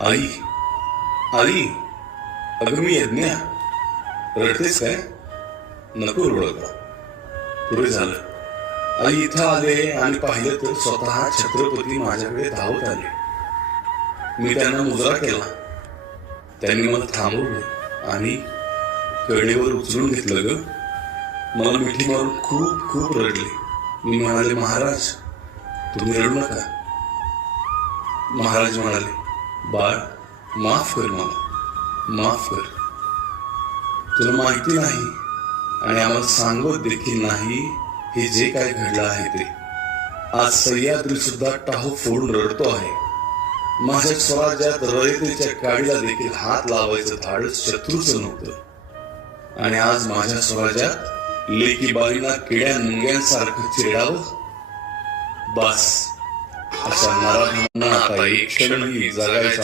आई आई अगं मी यज्ञ रडतेस काय? नको रडू का? पुरे झालं. आई इथं आले आणि पाहिलं तर स्वतः छत्रपती माझ्याकडे धावत आले. मी त्यांना मुजरा केला. त्यांनी मला थांबवलं आणि कडेवर उचलून घेतलं. ग मला मिठी मारून खूप खूप रडले. मी म्हणाले, महाराज तुम्ही रडू नका. महाराज म्हणाले, बाळ माफ कर, मला माफ कर. तुला माहिती नाही आणि आम्हाला सांगत देखील नाही हे जे काय घडलं आहे ते. आज सह्याद्री सुद्धा टाहो फोडून रडतो आहे. माझ्या स्वराज्यात रयतेच्या काडीला देखील हात लावायचं धाडस शत्रूचं नव्हतं. आणि आज माझ्या स्वराज्यात लेकीबाईंना किड्या मुंग्यांसारखं चिडावं. बस अशा नराधमांना आता एक क्षणही जगायचा